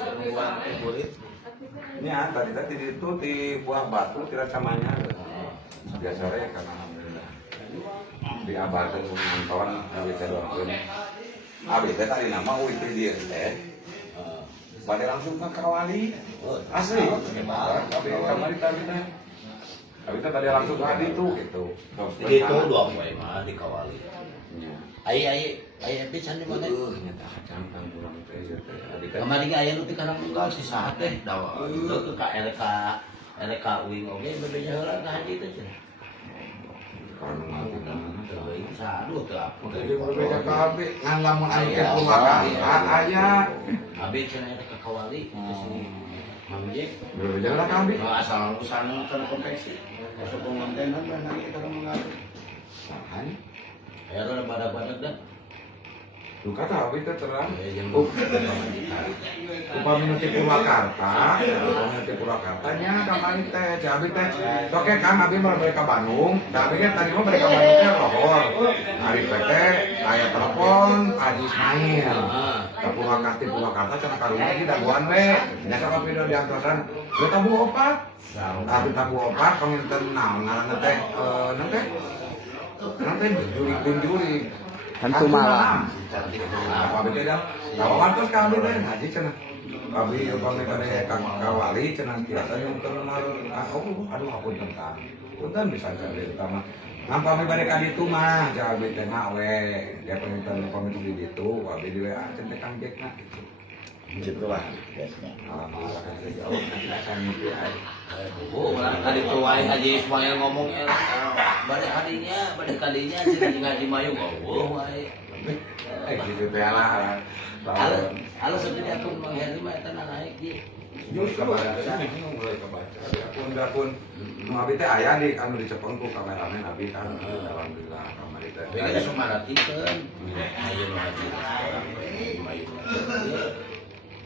buang kulit. Nya tadi itu di buah batu tidak samanya. Biasanya karena alhamdulillah. Diabarkan nonton abi teh doang. Abi teh tadi nama itu dia teh. Bade langsung ke Kawali. Asli. Abi kamari tadi teh. Abi teh bade langsung ke itu gitu. Jadi itu doang wae mah di Kawali. Ai pisan di mana? Nyata kacang kan urang teh abi teh. Kamari ge aya nu ti kana unggal si saha teh dawa. Itu ka LK uing oge bedanya heula ka haji teh cenah. Karena mati mana Teuing saduh teu apa. jadi berbeda kabeh ngan lamun anu teh pemakan aya Abi cenah eta ka Kawali ke sini. Mamjek berbeda lah kabeh. asal usaha terkonveksi. Masuk pengontenan dan lagi kita mengatur. Sahan Ya ada badak-badak dah. lu kata abi teh terang. Yang Upami nanti Purwakarta, nanti Purwakarta nya kamari teh, abi teh. Oke kan abi mah mereka Bandung, tapi kan tadi mah mereka Bandung teh lohor. Hari PT aya telepon Haji Ismail. Ke Purwakarta cenah karuna ieu daguan we. Nya sama video diantosan, "Lu tabu opat." Tapi tabu opat paminten naon ngaranna teh nanti juri Hantu malam. Apa beda? Lawan terus kami teh haji cenah. Kami upami pada Kawali cenah biasa yang kenal aduh ampun tentang. Punten bisa jadi utama. Nampami pada kaditu mah jabe teh mah we. Dia pamitan di ditu, abi di WA cenah Kang Jekna gitu. gitu lah biasanya. Malah kan jauh akan mimpi aja. Oh, tadi tuh Haji Ismail ngomong bade kadinya sih Haji Mayu wae. Gitu teh lah. Halo seperti aku mengheri mah eta naik di. Justru mulai kebaca. Akun abi teh aya di anu dicepeng ku kameramen abi kan. Alhamdulillah kamari teh. Beda sumaratikeun. Ayo nu haji orang Mayu.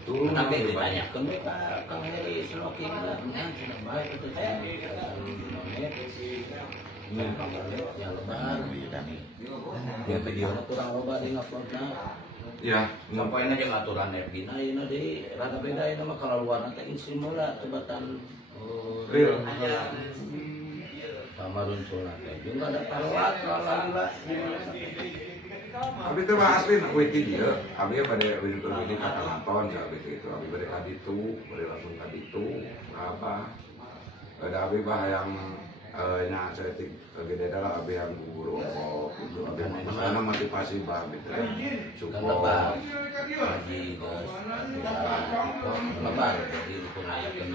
Tapi ditanyakan mereka Kang Heri Sloking lah, sudah baik itu saya yang lebar, ya video kurang loba di nguploadna. Ya, Sampainya jeung aturan FB na ieu di rada beda ieu mah kalau luar teh insim heula tebatan real. Pamarun sulna teh jeung ada taruat alhamdulillah. Abi itu mah asli nak witi dia. Abi pada witi ini kata nonton ya abi itu. Abi pada kaditu, pada langsung kaditu. Apa? Ada abi bah yang nya setik gede adalah abi yang guru itu abi mana motivasi bah abi teh. Support. Haji geus lebar jadi pengayakeun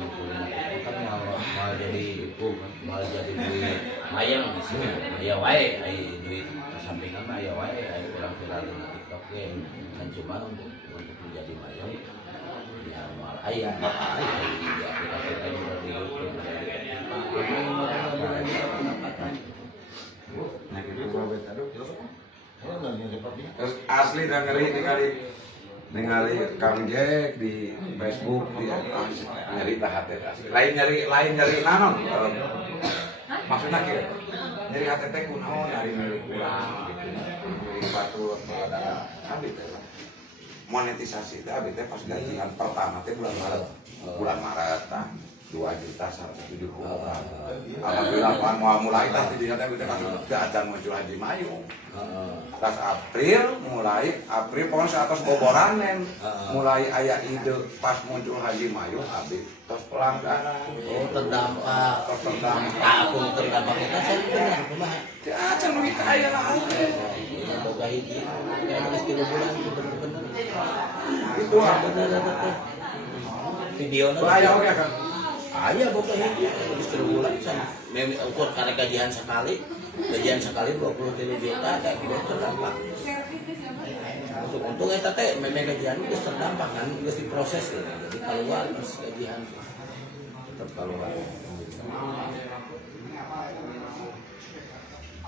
kan mau jadi itu mau jadi duit mayang di sini. Ya wae ai duit sampingan mah ya wae ai urang viral di TikTok ge dan cuma untuk menjadi mayang ya mal aya di aplikasi lain di YouTube Nah gitu babet aduh. Terus asli dan ngeri ningali Kang Jack di Facebook dia nyari hati asli. Lain nyari nanon. Maksudnya kieu. Nyari HTT kunaon nyari kurang gitu. Nyari batu ada abi teh. Monetisasi teh abi teh pas gajian pertama teh bulan Maret tah 2.170.000. Alhamdulillah pan mau mulai tah di teh teh kan acan muncul Haji Mayu. Pas April pokoknya atas boboranen mulai aya ide pas muncul Haji Mayu abi tos pelanggaran. Oh terdampak aku terdampak itu saya benar kumaha Acan duit aya lah. boga hiji kayak geus 3 bulan bener-bener Itu bener videona aya oge kan. aya boga hiji geus 3 bulan sana ukur karena gajian sekali 23 juta ada geus terdampak. Untung eta teh memang gajian geus terdampak kan geus diproses gitu. Jadi keluar terus gajian tetap keluar.